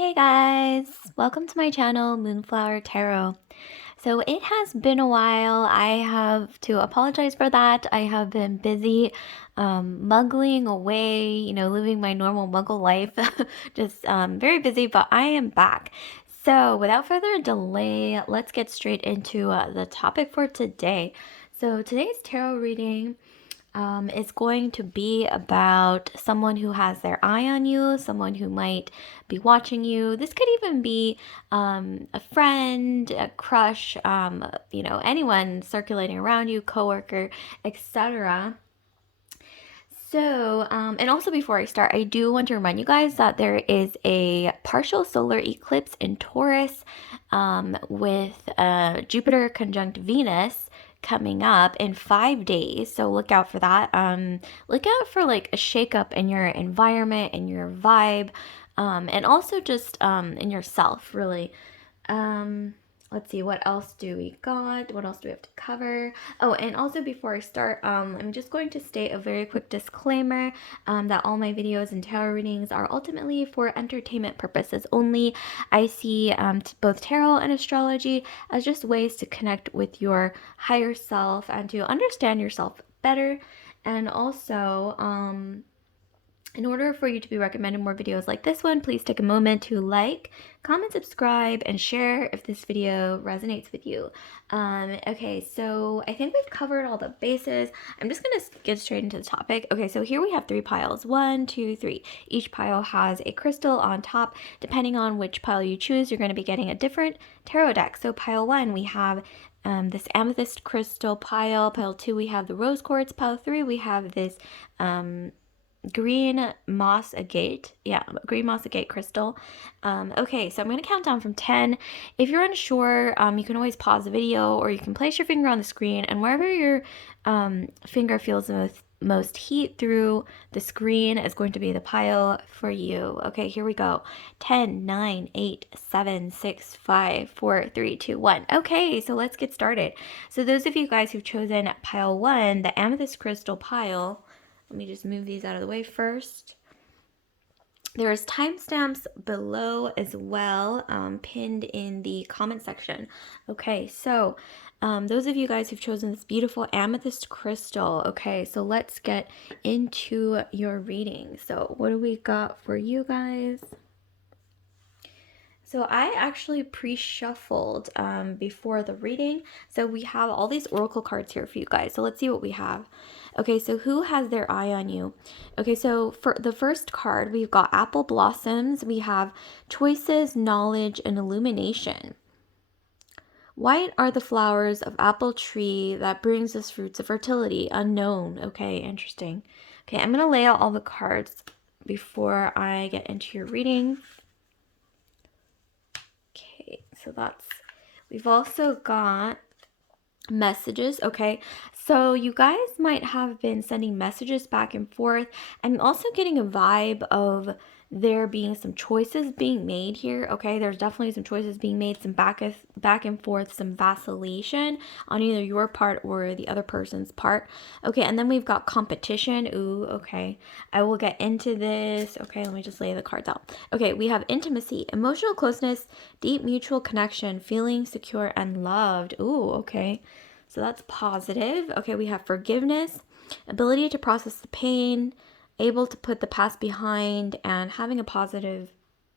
Hey guys, welcome to my channel, Moonflower Tarot. So it has been a while. I have to apologize for that. I have been busy muggling away, living my normal muggle life. Just very busy, but I am back. So without further delay, let's get straight into the topic for today. So today's tarot reading is going to be about someone who has their eye on you, someone who might be watching you. This could even be a friend, a crush, anyone circulating around you, coworker, etc. So, and also before I start, I do want to remind you guys that there is a partial solar eclipse in Taurus with Jupiter conjunct Venus coming up in 5 days. So look out for that. Look out for like a shakeup in your environment, in your vibe, and also just in yourself, really. Um, let's see, what else do we got? What else do we have to cover? Oh, and also before I start, I'm just going to state a very quick disclaimer that all my videos and tarot readings are ultimately for entertainment purposes only. I see both tarot and astrology as just ways to connect with your higher self and to understand yourself better. And also, in order for you to be recommended more videos like this one, please take a moment to like, comment, subscribe, and share if this video resonates with you. Okay, so I think we've covered all the bases. I'm just going to get straight into the topic. Okay, so here we have 3 piles. 1, 2, 3. Each pile has a crystal on top. Depending on which pile you choose, you're going to be getting a different tarot deck. So pile 1, we have this amethyst crystal pile. Pile 2, we have the rose quartz. Pile 3, we have this green moss agate. Yeah, green moss agate crystal. Okay, so I'm going to count down from 10. If you're unsure, you can always pause the video or you can place your finger on the screen, and wherever your finger feels the most heat through the screen is going to be the pile for you. Okay, here we go. 10, 9, 8, 7, 6, 5, 4, 3, 2, 1. Okay, so let's get started. So those of you guys who've chosen pile 1, the amethyst crystal pile, let me just move these out of the way first. There's timestamps below as well, pinned in the comment section. Okay, so those of you guys who've chosen this beautiful amethyst crystal, okay, so let's get into your reading. So what do we got for you guys? So I actually pre-shuffled before the reading. So we have all these oracle cards here for you guys. So let's see what we have. Okay, so who has their eye on you? Okay, so for the first card, we've got apple blossoms. We have choices, knowledge, and illumination. White are the flowers of apple tree that brings us fruits of fertility. Unknown. Okay, interesting. Okay, I'm going to lay out all the cards before I get into your reading. Okay, so we've also got messages. Okay, so you guys might have been sending messages back and forth. I'm also getting a vibe of there being some choices being made here. Okay, there's definitely some choices being made, some back and forth, some vacillation on either your part or the other person's part. Okay, and then we've got competition. Ooh, okay, I will get into this. Okay, let me just lay the cards out. Okay, we have intimacy, emotional closeness, deep mutual connection, feeling secure and loved. Ooh, okay, so that's positive. Okay, we have forgiveness, ability to process the pain, able to put the past behind, and having a positive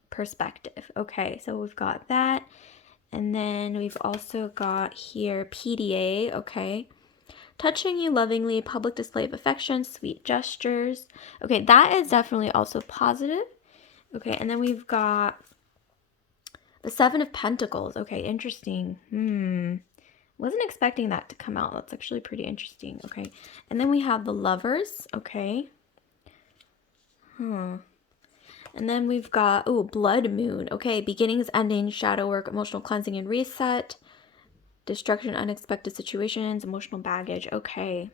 perspective. Okay, so we've got that. And then we've also got here PDA, okay. Touching you lovingly, public display of affection, sweet gestures. Okay, that is definitely also positive. Okay, and then we've got the 7 of Pentacles. Okay, interesting. Wasn't expecting that to come out. That's actually pretty interesting. Okay, and then we have the Lovers. Okay. And then we've got, Blood Moon. Okay, beginnings, endings, shadow work, emotional cleansing and reset, destruction, unexpected situations, emotional baggage. Okay,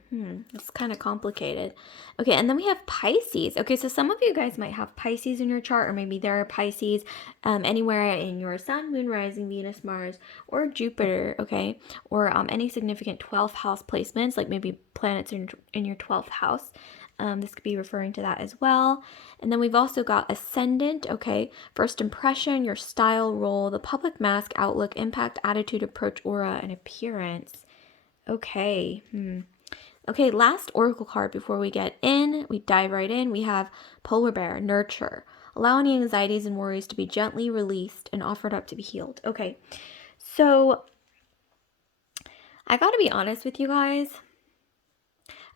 it's kind of complicated. Okay, and then we have Pisces. Okay, so some of you guys might have Pisces in your chart, or maybe there are Pisces anywhere in your sun, moon, rising, Venus, Mars, or Jupiter, okay, or any significant 12th house placements, like maybe planets in your 12th house. This could be referring to that as well. And then we've also got ascendant, okay? First impression, your style, role, the public mask, outlook, impact, attitude, approach, aura, and appearance. Okay. Okay, last oracle card before we dive right in. We have polar bear, nurture. Allow any anxieties and worries to be gently released and offered up to be healed. Okay, so I gotta be honest with you guys.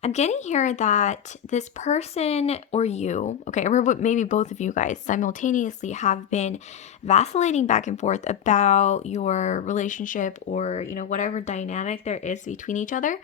I'm getting here that this person or you, okay, or maybe both of you guys simultaneously have been vacillating back and forth about your relationship or, whatever dynamic there is between each other.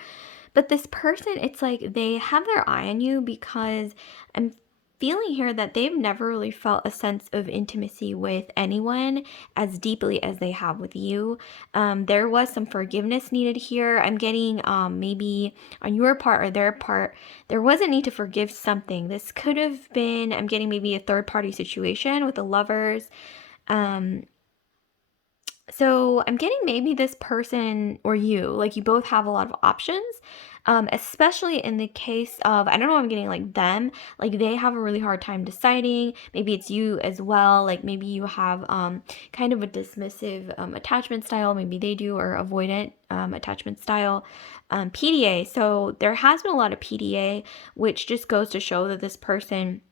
But this person, it's like they have their eye on you because I'm feeling here that they've never really felt a sense of intimacy with anyone as deeply as they have with you. There was some forgiveness needed here. I'm getting maybe on your part or their part, there was a need to forgive something. This could have been, I'm getting maybe a third party situation with the lovers. So I'm getting maybe this person or you, like you both have a lot of options, especially in the case of, I don't know, I'm getting like them, like they have a really hard time deciding. Maybe it's you as well. Like maybe you have kind of a dismissive attachment style. Maybe they do, or avoidant attachment style. PDA. So there has been a lot of PDA, which just goes to show that this person,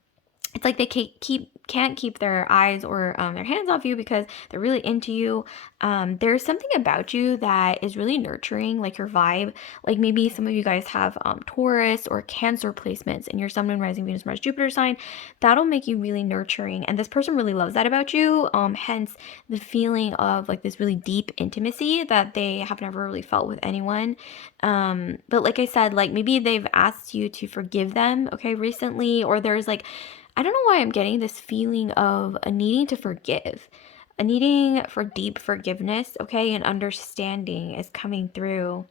it's like they can't keep their eyes or their hands off you because they're really into you. There's something about you that is really nurturing, like your vibe. Like maybe some of you guys have Taurus or Cancer placements in your Sun, Moon, Rising, Venus, Mars, Jupiter sign. That'll make you really nurturing, and this person really loves that about you. Hence the feeling of like this really deep intimacy that they have never really felt with anyone. But like I said, like maybe they've asked you to forgive them, okay, recently, or there's like, I don't know why I'm getting this feeling of a needing to forgive, a needing for deep forgiveness, okay, and understanding is coming through.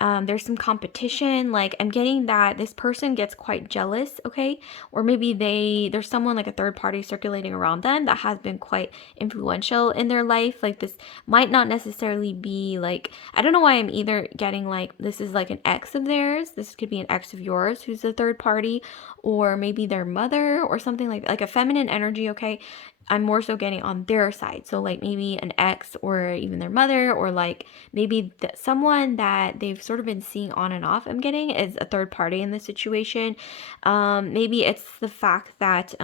There's some competition. Like I'm getting that this person gets quite jealous, okay? Or maybe there's someone like a third party circulating around them that has been quite influential in their life. Like this might not necessarily be like, I don't know why I'm either getting like this is like an ex of theirs. This could be an ex of yours who's the third party, or maybe their mother or something like a feminine energy, okay? I'm more so getting on their side. So like maybe an ex or even their mother, or like maybe someone that they've sort of been seeing on and off, I'm getting, is a third party in this situation. Maybe it's the fact that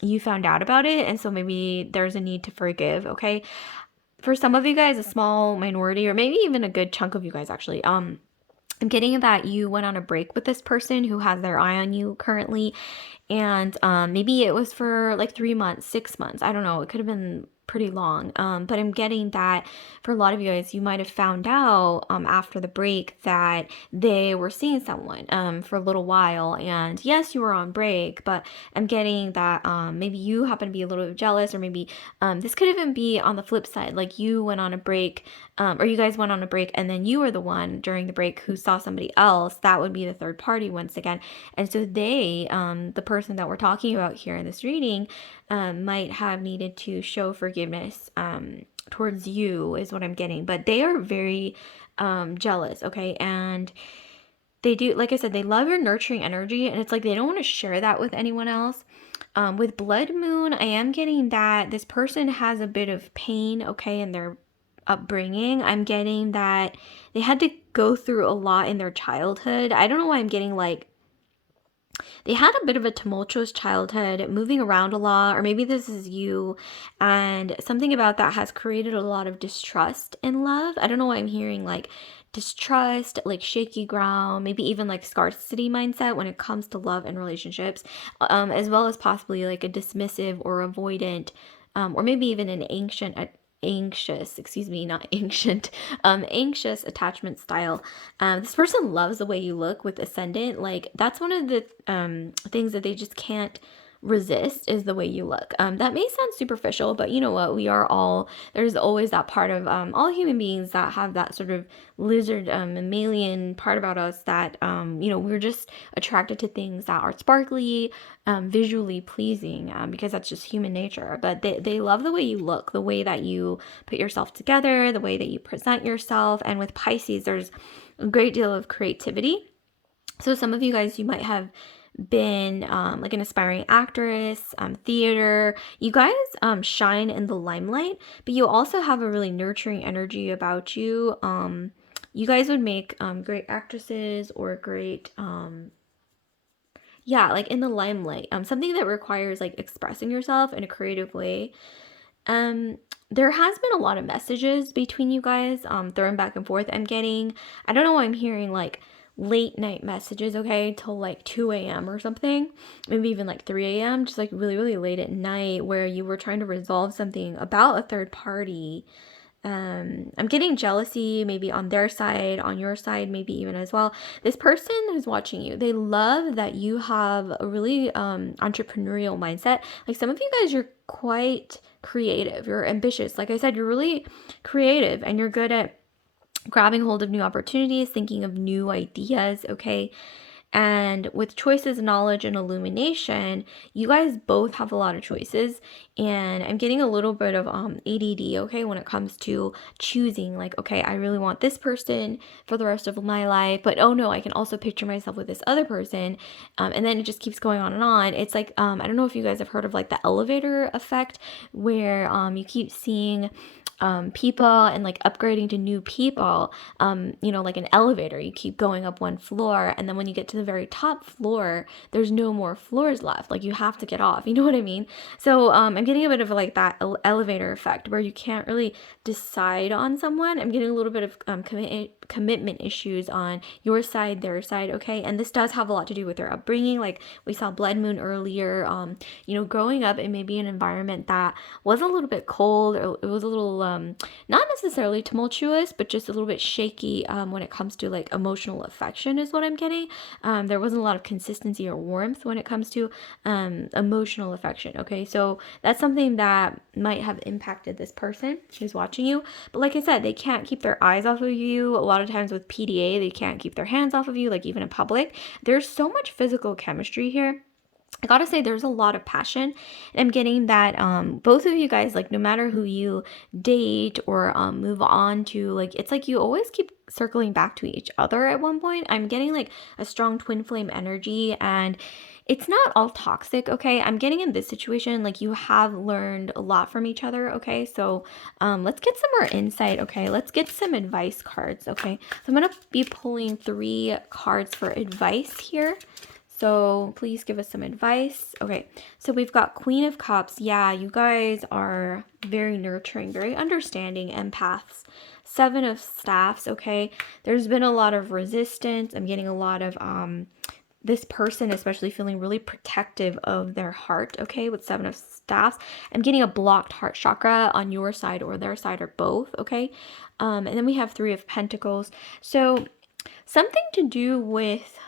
you found out about it, and so maybe there's a need to forgive, okay? For some of you guys, a small minority, or maybe even a good chunk of you guys actually, I'm getting that you went on a break with this person who has their eye on you currently, and maybe it was for like 3 months, 6 months. I don't know. It could have been pretty long. But I'm getting that for a lot of you guys, you might have found out after the break that they were seeing someone for a little while. And yes, you were on break, but I'm getting that maybe you happen to be a little bit jealous, or maybe this could even be on the flip side. Like you went on a break, or you guys went on a break, and then you were the one during the break who saw somebody else. That would be the third party once again. And so they, the person that we're talking about here in this reading, might have needed to show forgiveness towards you, is what I'm getting. But they are very jealous, okay? And they do, like I said, they love your nurturing energy, and it's like they don't want to share that with anyone else. With Blood Moon, I am getting that this person has a bit of pain, okay, in their upbringing. I'm getting that they had to go through a lot in their childhood. I don't know why I'm getting like they had a bit of a tumultuous childhood, moving around a lot, or maybe this is you, and something about that has created a lot of distrust in love. I don't know why I'm hearing like distrust, like shaky ground, maybe even like scarcity mindset when it comes to love and relationships, as well as possibly like a dismissive or avoidant, or maybe even an anxious, excuse me, not ancient, anxious attachment style. This person loves the way you look with ascendant. Like that's one of the things that they just can't resist, is the way you look. That may sound superficial, but you know what, there's always that part of all human beings that have that sort of lizard mammalian part about us that we're just attracted to things that are sparkly, visually pleasing, because that's just human nature. But they love the way you look, the way that you put yourself together, the way that you present yourself. And with Pisces, there's a great deal of creativity. So some of you guys, you might have been like an aspiring actress, theater. You guys shine in the limelight, but you also have a really nurturing energy about you. You guys would make great actresses or great yeah, like in the limelight. Something that requires like expressing yourself in a creative way. Um, there has been a lot of messages between you guys, throwing back and forth. I don't know why I'm hearing like late night messages, okay, till like 2 a.m. or something, maybe even like 3 a.m., just like really, really late at night where you were trying to resolve something about a third party. I'm getting jealousy maybe on their side, on your side, maybe even as well. This person who's watching you, they love that you have a really entrepreneurial mindset. Like some of you guys, you're quite creative, you're ambitious. Like I said, you're really creative and you're good at grabbing hold of new opportunities, thinking of new ideas, okay? And with choices, knowledge, and illumination, you guys both have a lot of choices. And I'm getting a little bit of ADD, okay, when it comes to choosing, like, okay, I really want this person for the rest of my life, but oh no, I can also picture myself with this other person. And then it just keeps going on and on. It's like, I don't know if you guys have heard of like the elevator effect, where you keep seeing people and like upgrading to new people, like an elevator, you keep going up one floor, and then when you get to the very top floor, there's no more floors left. Like you have to get off. You know what I mean? So I'm getting a bit of like that elevator effect where you can't really decide on someone. I'm getting a little bit of commitment issues on your side, their side, okay? And this does have a lot to do with their upbringing. Like we saw blood moon earlier. Growing up in maybe an environment that was a little bit cold, or it was a little not necessarily tumultuous, but just a little bit shaky when it comes to like emotional affection is what I'm getting. There wasn't a lot of consistency or warmth when it comes to emotional affection. Okay, so that's something that might have impacted this person who's watching you. But like I said, they can't keep their eyes off of you. A lot of times with PDA, they can't keep their hands off of you, like even in public. There's so much physical chemistry here. I gotta say, there's a lot of passion. And I'm getting that both of you guys, like, no matter who you date or move on to, like, it's like you always keep circling back to each other at one point. I'm getting like a strong twin flame energy, and it's not all toxic, okay? I'm getting in this situation, like, you have learned a lot from each other, okay? So let's get some more insight, okay? Let's get some advice cards, okay? So I'm gonna be pulling 3 cards for advice here. So please give us some advice. Okay, so we've got Queen of Cups. Yeah, you guys are very nurturing, very understanding empaths. 7 of Staffs. Okay, there's been a lot of resistance. I'm getting a lot of this person especially feeling really protective of their heart, okay, with 7 of Staffs. I'm getting a blocked heart chakra on your side or their side or both, okay? And then we have 3 of Pentacles. So something to do with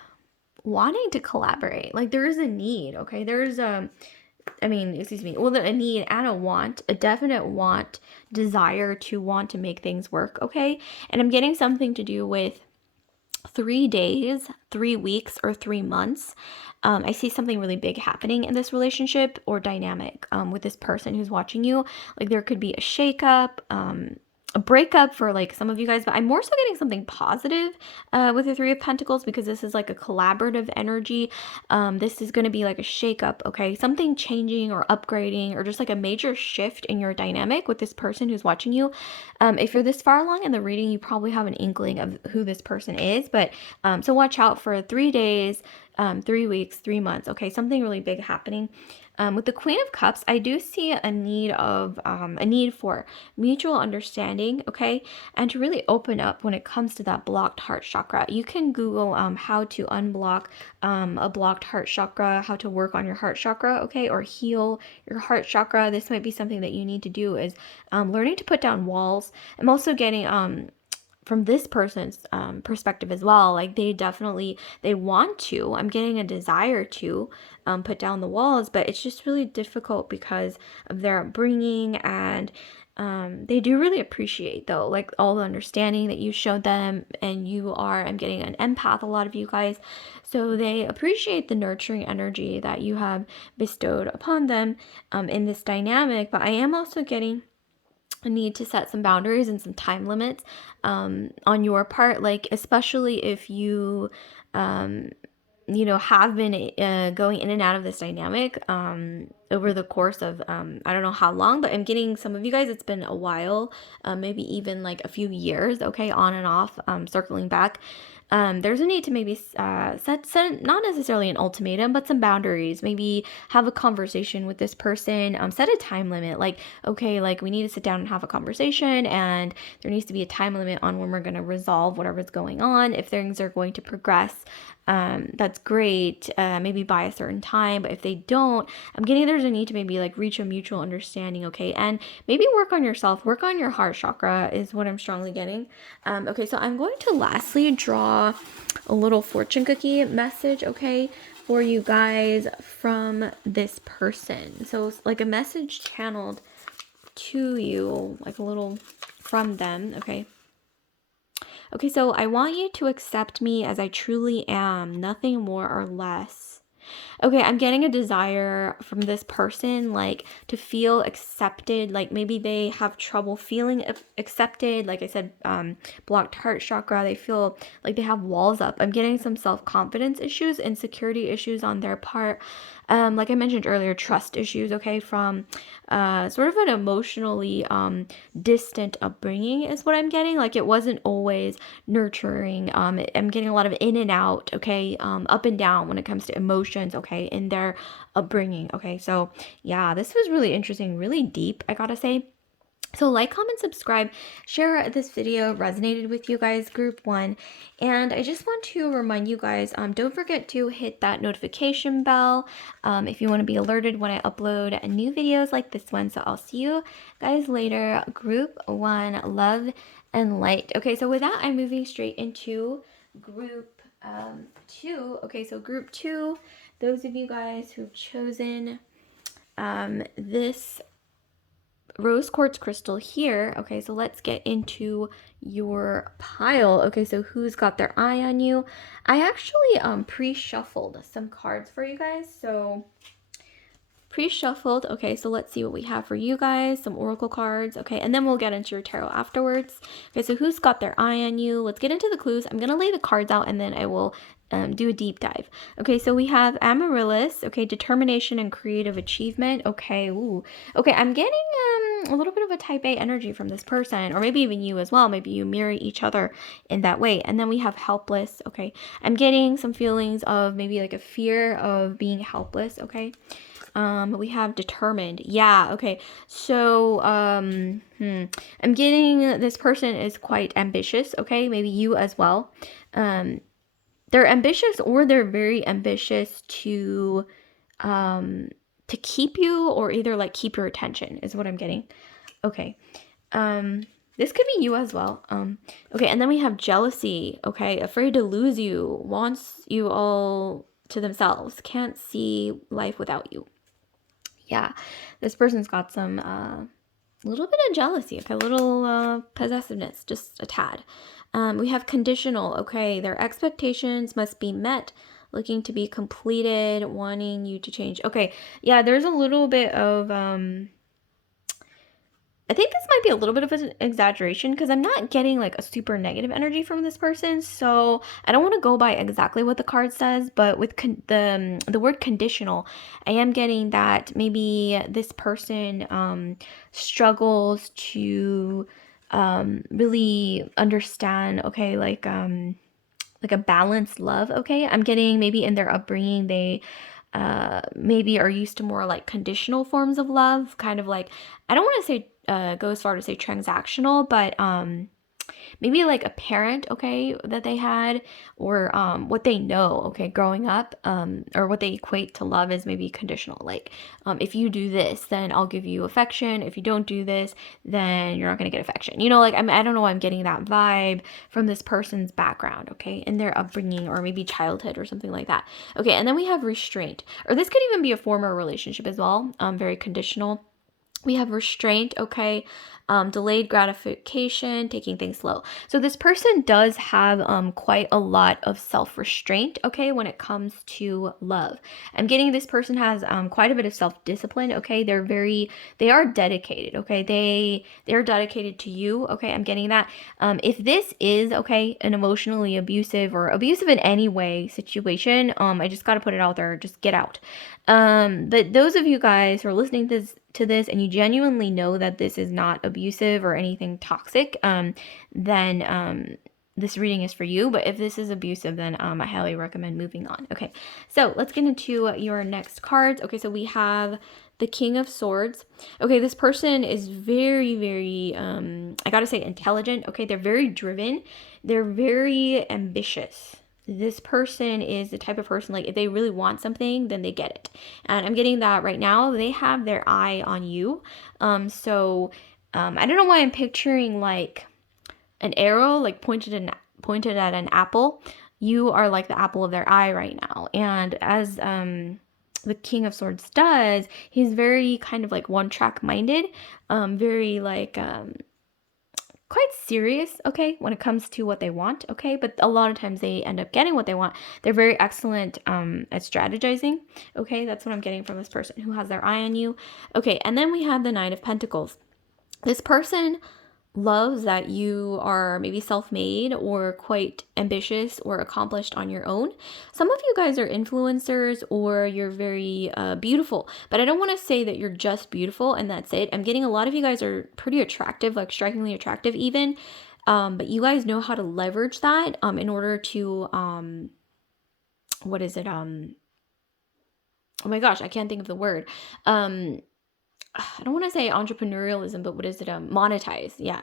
wanting to collaborate. Like there is a need, okay? There's a need and a want, a definite want, desire to want to make things work, okay? And I'm getting something to do with 3 days, 3 weeks, or 3 months. I see something really big happening in this relationship or dynamic with this person who's watching you. Like there could be a shakeup, a breakup for like some of you guys, but I'm more so getting something positive with the 3 of Pentacles, because this is like a collaborative energy. This is going to be like a shakeup, okay? Something changing or upgrading, or just like a major shift in your dynamic with this person who's watching you. If you're this far along in the reading, you probably have an inkling of who this person is, but so watch out for 3 days, 3 weeks, 3 months, okay? Something really big happening. With the Queen of Cups, I do see a need for mutual understanding, okay, and to really open up when it comes to that blocked heart chakra. You can Google how to unblock a blocked heart chakra, how to work on your heart chakra, okay, or heal your heart chakra. This might be something that you need to do, is learning to put down walls. I'm also getting from this person's perspective as well, like they want to, I'm getting a desire to put down the walls, but it's just really difficult because of their upbringing. And they do really appreciate, though, like all the understanding that you showed them. And I'm getting an empath, a lot of you guys, so they appreciate the nurturing energy that you have bestowed upon them in this dynamic. But I am also getting a need to set some boundaries and some time limits on your part, like especially if you you know, have been going in and out of this dynamic over the course of I don't know how long, but I'm getting some of you guys, it's been a while, maybe even like a few years, okay, on and off, circling back. There's a need to maybe set not necessarily an ultimatum, but some boundaries. Maybe have a conversation with this person. Set a time limit. Like, okay, like we need to sit down and have a conversation, and there needs to be a time limit on when we're going to resolve whatever's going on. If things are going to progress, that's great. Maybe by a certain time, but if they don't, I'm getting there's a need to maybe like reach a mutual understanding. Okay, and maybe work on yourself. Work on your heart chakra is what I'm strongly getting. Okay, so I'm going to lastly draw a little fortune cookie message, okay, for you guys from this person. So it's like a message channeled to you, like a little from them, okay. Okay, so I want you to accept me as I truly am, nothing more or less. Okay, I'm getting a desire from this person, like to feel accepted. Like maybe they have trouble feeling accepted. Like I said, blocked heart chakra. They feel like they have walls up. I'm getting some self-confidence issues, insecurity issues on their part. Like I mentioned earlier, trust issues, okay, from sort of an emotionally distant upbringing is what I'm getting. Like it wasn't always nurturing. I'm getting a lot of in and out, okay, up and down when it comes to emotions, okay, in their upbringing, okay. So yeah, this was really interesting, really deep, I gotta say. So like, comment, subscribe, share this video resonated with you guys, group 1. And I just want to remind you guys, don't forget to hit that notification bell if you want to be alerted when I upload new videos like this one. So I'll see you guys later, group 1, love and light. Okay, so with that, I'm moving straight into group 2. Okay, so group 2, those of you guys who've chosen this rose quartz crystal here. Okay, so let's get into your pile. Okay, so who's got their eye on you? I actually pre-shuffled some cards for you guys. So pre-shuffled. Okay, so let's see what we have for you guys. Some oracle cards. Okay, and then we'll get into your tarot afterwards. Okay, so who's got their eye on you? Let's get into the clues. I'm gonna lay the cards out and then I will do a deep dive. Okay, so we have Amaryllis. Okay, determination and creative achievement. Okay, ooh. Okay, I'm getting a little bit of a type A energy from this person, or maybe even you as well. Maybe you mirror each other in that way. And then we have helpless. Okay, I'm getting some feelings of maybe like a fear of being helpless. Okay. We have determined. Yeah, okay. So, I'm getting this person is quite ambitious, okay? Maybe you as well. They're ambitious, or they're very ambitious to keep you, or either like keep your attention is what I'm getting. Okay. This could be you as well. Okay, and then we have jealousy, okay? Afraid to lose you, wants you all to themselves, can't see life without you. Yeah, this person's got some little bit of jealousy, okay, a little possessiveness, just a tad. We have conditional, okay, their expectations must be met, looking to be completed, wanting you to change. Okay, yeah, there's a little bit of I think this might be a little bit of an exaggeration because I'm not getting like a super negative energy from this person. So I don't want to go by exactly what the card says, but with the word conditional, I am getting that maybe this person struggles to really understand, okay, like a balanced love, okay? I'm getting maybe in their upbringing, they maybe are used to more like conditional forms of love, kind of like, I don't want to say go as far to say transactional, but maybe like a parent, okay, that they had, or what they know, okay, growing up, or what they equate to love is maybe conditional. Like, if you do this, then I'll give you affection. If you don't do this, then you're not gonna get affection. You know, like I don't know why I'm getting that vibe from this person's background, okay, in their upbringing, or maybe childhood or something like that. Okay, and then we have restraint, or this could even be a former relationship as well, very conditional. We have restraint, okay, delayed gratification, taking things slow. So this person does have quite a lot of self-restraint, okay, when it comes to love. I'm getting this person has quite a bit of self-discipline, okay. They are dedicated, okay. They're dedicated to you, okay. I'm getting that. If this is, okay, an emotionally abusive or abusive in any way situation, I just got to put it out there, just get out. But those of you guys who are listening to this and you genuinely know that this is not abusive or anything toxic, then this reading is for you. But if this is abusive, then I highly recommend moving on. Okay, so let's get into your next cards. Okay, so we have the King of Swords. Okay, this person is very, very, I gotta say, intelligent. Okay, they're very driven. They're very ambitious. This person is the type of person, like, if they really want something, then they get it. And I'm getting that right now. They have their eye on you. I don't know why I'm picturing like an arrow, like pointed at an apple. You are like the apple of their eye right now. And as the King of Swords does, he's very kind of like one-track minded, very like quite serious, okay, when it comes to what they want, okay, but a lot of times they end up getting what they want. They're very excellent at strategizing, okay. That's what I'm getting from this person who has their eye on you. Okay, and then we have the Knight of Pentacles. This person loves that you are maybe self-made or quite ambitious or accomplished on your own. Some of you guys are influencers or you're very beautiful, but I don't want to say that you're just beautiful and that's it. I'm getting a lot of you guys are pretty attractive, like strikingly attractive even, but you guys know how to leverage that in order to what is it, oh my gosh, I can't think of the word. I don't want to say entrepreneurialism, but what is it? Monetize. Yeah.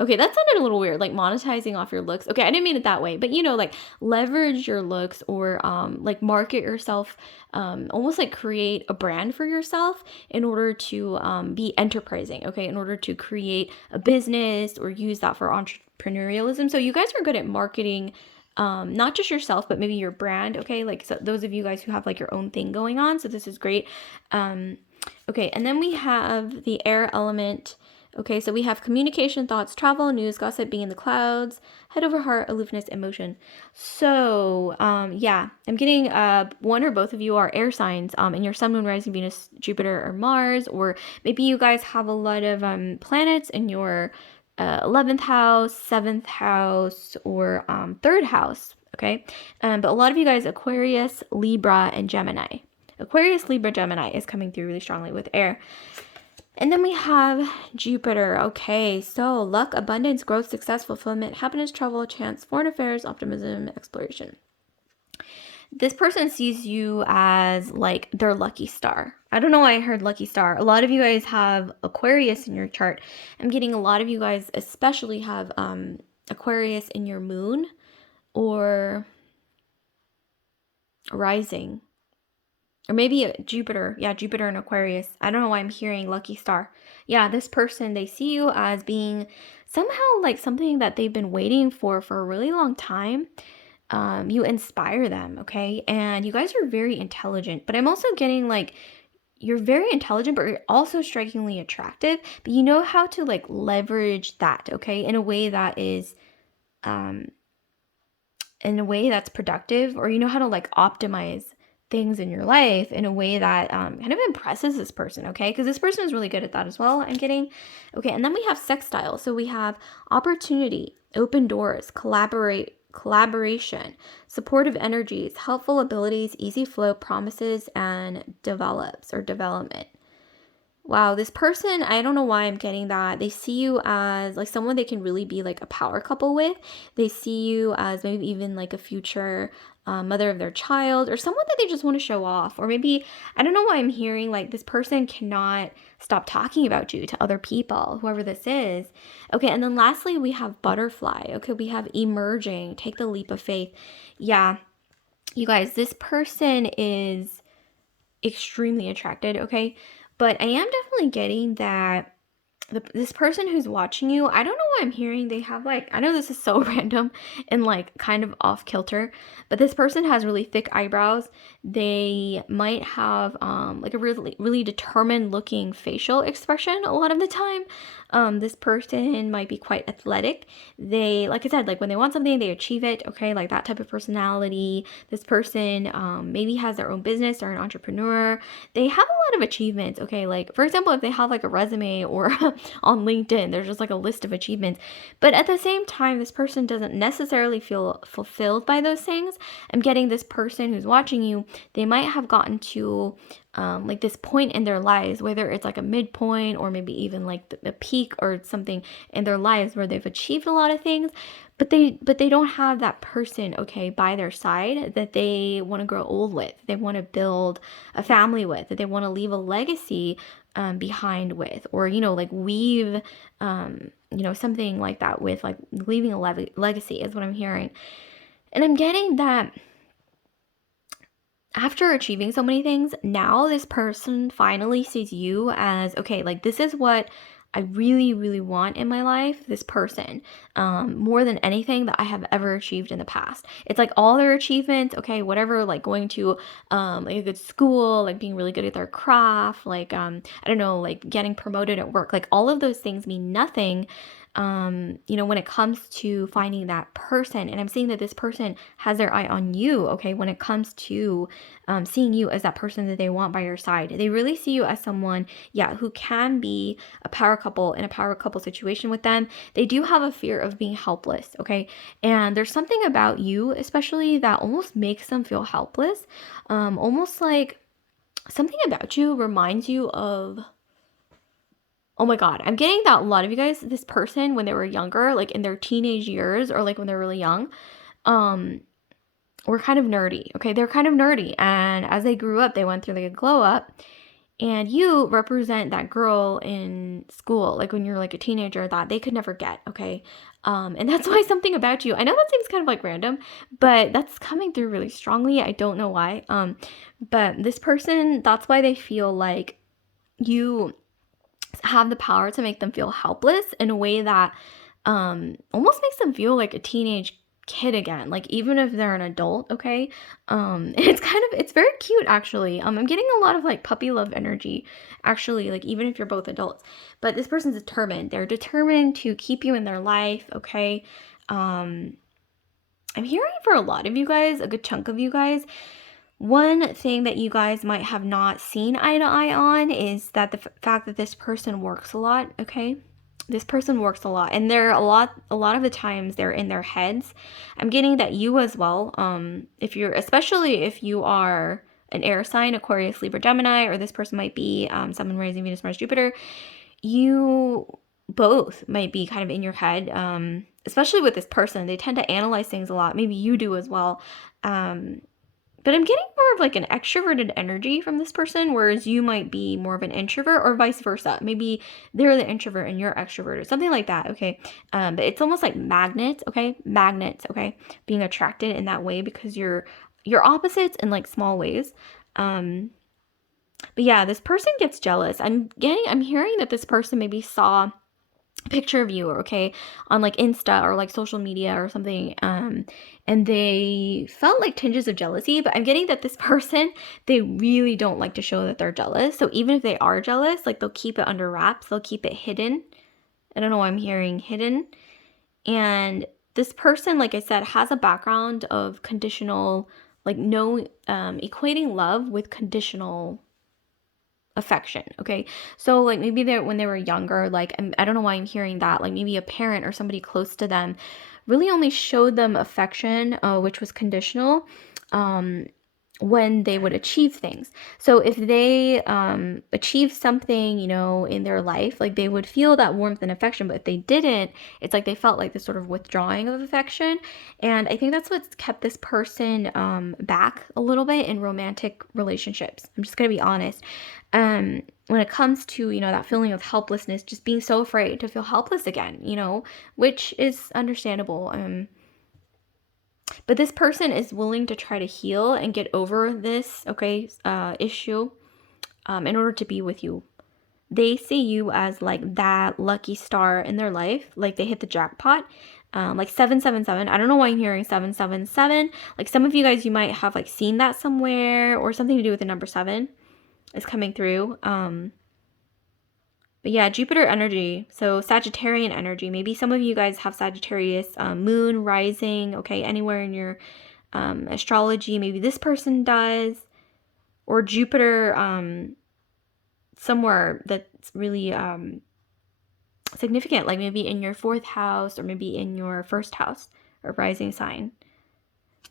Okay, that sounded a little weird, like monetizing off your looks. Okay, I didn't mean it that way, but like leverage your looks or like market yourself, almost like create a brand for yourself in order to be enterprising, okay, in order to create a business or use that for entrepreneurialism. So you guys are good at marketing, not just yourself, but maybe your brand, okay, like so those of you guys who have like your own thing going on. So this is great. Okay, and then we have the air element. Okay, so we have communication, thoughts, travel, news, gossip, being in the clouds, head over heart, aloofness, emotion. So, yeah, I'm getting one or both of you are air signs in your sun, moon, rising, Venus, Jupiter, or Mars, or maybe you guys have a lot of planets in your 11th house, 7th house, or 3rd house, okay? But a lot of you guys, Aquarius, Libra, and Gemini. Aquarius, Libra, Gemini is coming through really strongly with air. And then we have Jupiter. Okay, so luck, abundance, growth, success, fulfillment, happiness, travel, chance, foreign affairs, optimism, exploration. This person sees you as like their lucky star. I don't know why I heard lucky star. A lot of you guys have Aquarius in your chart. I'm getting a lot of you guys especially have Aquarius in your moon or rising. Or maybe Jupiter. Yeah, Jupiter and Aquarius. I don't know why I'm hearing lucky star. Yeah, this person, they see you as being somehow like something that they've been waiting for a really long time. You inspire them, okay? And you guys are very intelligent. But I'm also getting like you're very intelligent, but you're also strikingly attractive. But you know how to like leverage that, okay? In a way that is in a way that's productive, or you know how to like optimize things in your life in a way that kind of impresses this person, okay? Because this person is really good at that as well, I'm getting. Okay, and then we have sextile. So we have opportunity, open doors, collaboration, supportive energies, helpful abilities, easy flow, promises, and develops or development. Wow, this person, I don't know why I'm getting that. They see you as like someone they can really be like a power couple with. They see you as maybe even like a future mother of their child or someone that they just want to show off. Or maybe, I don't know why I'm hearing like this person cannot stop talking about you to other people, whoever this is. Okay, and then lastly, we have butterfly. Okay, we have emerging, take the leap of faith. Yeah, you guys, this person is extremely attracted, okay? But I am definitely getting that this person who's watching you, I don't know why I'm hearing they have like, I know this is so random and like kind of off kilter, but this person has really thick eyebrows. They might have like a really determined looking facial expression a lot of the time. This person might be quite athletic. They, like I said, like when they want something, they achieve it. Okay, like that type of personality. This person maybe has their own business or an entrepreneur. They have a lot of achievements. Okay, like for example, if they have like a resume or on LinkedIn, there's just like a list of achievements. But at the same time, this person doesn't necessarily feel fulfilled by those things. I'm getting this person who's watching you, they might have gotten to like this point in their lives, whether it's like a midpoint or maybe even like the peak or something in their lives where they've achieved a lot of things, but they don't have that person, okay, by their side that they want to grow old with, they want to build a family with, that they want to leave a legacy behind with, or like weave something like that with, like leaving a legacy is what I'm hearing. And I'm getting that after achieving so many things, now this person finally sees you as, okay, like this is what I really, really want in my life, this person, more than anything that I have ever achieved in the past. It's like all their achievements, okay, whatever, like going to like a good school, like being really good at their craft, like I don't know, like getting promoted at work, like all of those things mean nothing when it comes to finding that person. And I'm seeing that this person has their eye on you, okay, when it comes to seeing you as that person that they want by your side. They really see you as someone, yeah, who can be a power couple in a power couple situation with them. They do have a fear of being helpless, okay? And there's something about you, especially, that almost makes them feel helpless. Almost like something about you reminds you of, oh my God, I'm getting that a lot of you guys, this person when they were younger, like in their teenage years or like when they're really young, um, were kind of nerdy. Okay, they're kind of nerdy. And as they grew up, they went through like a glow up. And you represent that girl in school, like when you're like a teenager, that they could never get, okay? And that's why something about you, I know that seems kind of like random, but that's coming through really strongly. I don't know why. But this person, that's why they feel like you have the power to make them feel helpless in a way that almost makes them feel like a teenage kid again, like even if they're an adult, okay? It's very cute actually. I'm getting a lot of like puppy love energy actually, like even if you're both adults. But this person's determined. They're determined to keep you in their life, okay? I'm hearing for a lot of you guys, a good chunk of you guys, one thing that you guys might have not seen eye to eye on is that the fact that this person works a lot, okay? This person works a lot, and they're a lot of the times they're in their heads. I'm getting that you as well, especially if you are an air sign, Aquarius, Libra, Gemini, or this person might be someone rising Venus, Mars, Jupiter, you both might be kind of in your head, especially with this person. They tend to analyze things a lot. Maybe you do as well. But I'm getting more of like an extroverted energy from this person, whereas you might be more of an introvert, or vice versa. Maybe they're the introvert and you're extroverted, something like that, okay? But it's almost like magnets, okay? Magnets, okay? Being attracted in that way because you're opposites in like small ways. But yeah, this person gets jealous. I'm hearing that this person maybe saw picture of you, okay, on like Insta or like social media or something, and they felt like tinges of jealousy. But I'm getting that this person, they really don't like to show that they're jealous. So even if they are jealous, like they'll keep it under wraps, they'll keep it hidden. I don't know why I'm hearing hidden. And this person, like I said, has a background of conditional, like no equating love with conditional affection, okay? So like maybe when they were younger, like I don't know why I'm hearing that, like maybe a parent or somebody close to them really only showed them affection, which was conditional, when they would achieve things. So if they achieve something, in their life, like they would feel that warmth and affection. But if they didn't, it's like they felt like this sort of withdrawing of affection. And I think that's what's kept this person back a little bit in romantic relationships. I'm just gonna be honest. When it comes to, that feeling of helplessness, just being so afraid to feel helpless again, which is understandable. But this person is willing to try to heal and get over this, okay, issue, in order to be with you they see you as like that lucky star in their life, like they hit the jackpot. Like 777. I don't know why I'm hearing 777. Like some of you guys, you might have like seen that somewhere, or something to do with the number 7 is coming through. But yeah, Jupiter energy. So Sagittarian energy. Maybe some of you guys have Sagittarius moon rising, okay, anywhere in your astrology. Maybe this person does. Or Jupiter somewhere that's really significant, like maybe in your 4th house or maybe in your 1st house or rising sign.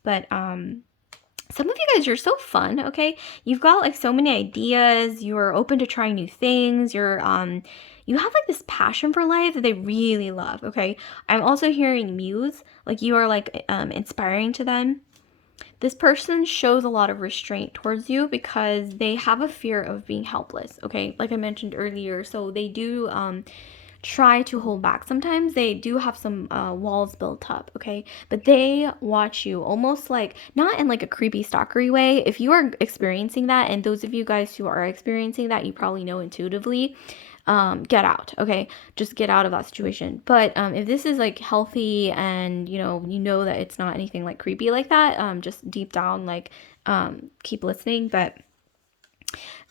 But some of you guys, you're so fun, okay? You've got like so many ideas. You're open to trying new things. You're you have like this passion for life that they really love, okay? I'm also hearing muse, like you are like inspiring to them. This person shows a lot of restraint towards you because they have a fear of being helpless, okay? Like I mentioned earlier, so they do try to hold back. Sometimes they do have some walls built up, okay? But they watch you almost like, not in like a creepy stalkery way. If you are experiencing that, and those of you guys who are experiencing that, you probably know intuitively, get out, okay? Just get out of that situation. But if this is like healthy and you know that it's not anything like creepy like that, just deep down, like keep listening. But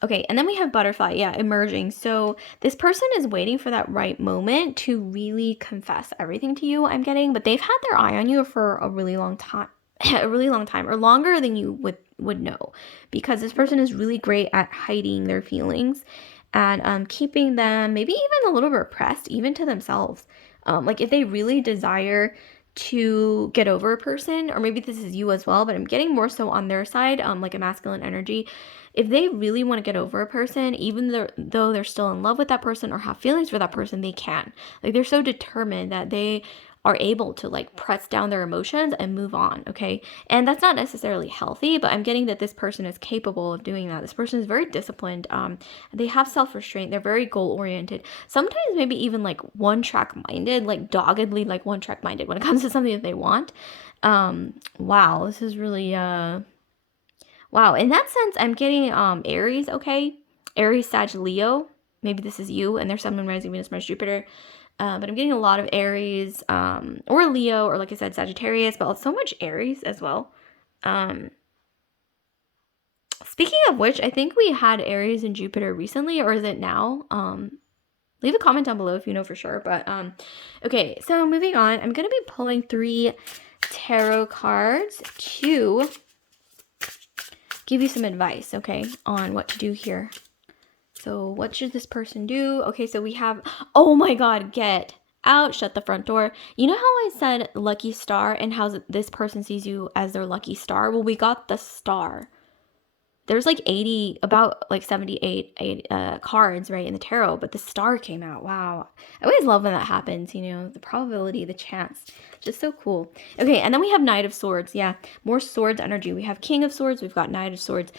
okay, and then we have butterfly, yeah, emerging. So this person is waiting for that right moment to really confess everything to you, I'm getting, but they've had their eye on you for a really long time. A really long time, or longer than you would know, because this person is really great at hiding their feelings and keeping them maybe even a little bit repressed, even to themselves. Like if they really desire to get over a person, or maybe this is you as well, but I'm getting more so on their side, like a masculine energy. If they really want to get over a person, even though they're still in love with that person or have feelings for that person, they can. Like they're so determined that they are able to like press down their emotions and move on, okay? And that's not necessarily healthy, but I'm getting that this person is capable of doing that. This person is very disciplined. They have self-restraint. They're very goal-oriented. Sometimes maybe even like one-track minded, like doggedly like one-track minded when it comes to something that they want. Wow, this is really wow. In that sense, I'm getting Aries, okay? Aries, Sag, Leo. Maybe this is you, and there's Sun, Moon, Rising, Venus, Mars, Jupiter. But I'm getting a lot of Aries, or Leo, or like I said, Sagittarius, but so much Aries as well. Speaking of which, I think we had Aries and Jupiter recently, or is it now? Leave a comment down below if you know for sure. But okay, so moving on, I'm gonna be pulling 3 tarot cards to give you some advice, okay, on what to do here. So what should this person do? Okay, so we have, oh my god, get out, shut the front door. You know how I said lucky star and how this person sees you as their lucky star? Well, we got the star. There's like 80, about like 78 cards, right, in the tarot, but the star came out. Wow. I always love when that happens, the probability, the chance. Just so cool. Okay, and then we have Knight of Swords. Yeah, more swords energy. We have King of Swords. We've got Knight of Swords.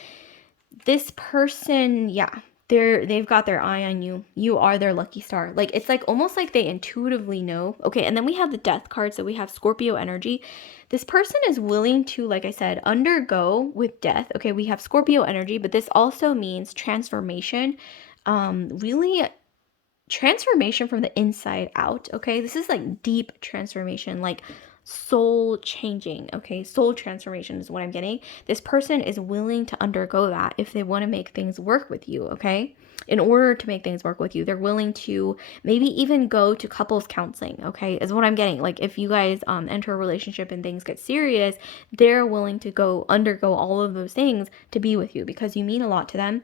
This person, yeah, they've got their eye on you. You are their lucky star. Like it's like almost like they intuitively know. Okay, and then we have the Death card. So we have Scorpio energy. This person is willing to, like I said, undergo with death. Okay, we have Scorpio energy, but this also means transformation. Really transformation from the inside out. Okay, this is like deep transformation, like soul changing. Okay, soul transformation is what I'm getting. This person is willing to undergo that if they want to make things work with you. Okay, in order to make things work with you, they're willing to maybe even go to couples counseling. Okay, is what I'm getting. Like if you guys enter a relationship and things get serious, they're willing to go undergo all of those things to be with you because you mean a lot to them.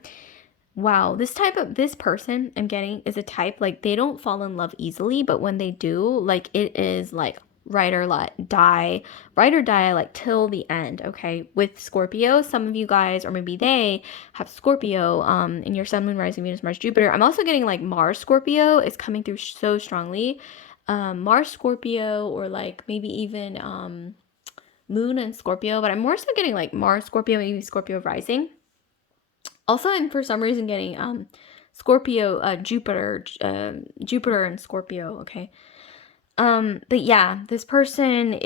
Wow, this person I'm getting is a type, like they don't fall in love easily, but when they do, like it is like ride or die, like till the end, okay? With Scorpio, some of you guys, or maybe they have Scorpio in your Sun, Moon, Rising, Venus, Mars, Jupiter. I'm also getting like Mars Scorpio is coming through so strongly. Mars Scorpio, or like maybe even Moon and Scorpio, but I'm more so getting like Mars Scorpio, maybe Scorpio rising. Also, I'm for some reason getting Scorpio, Jupiter and Scorpio, okay? But yeah, this person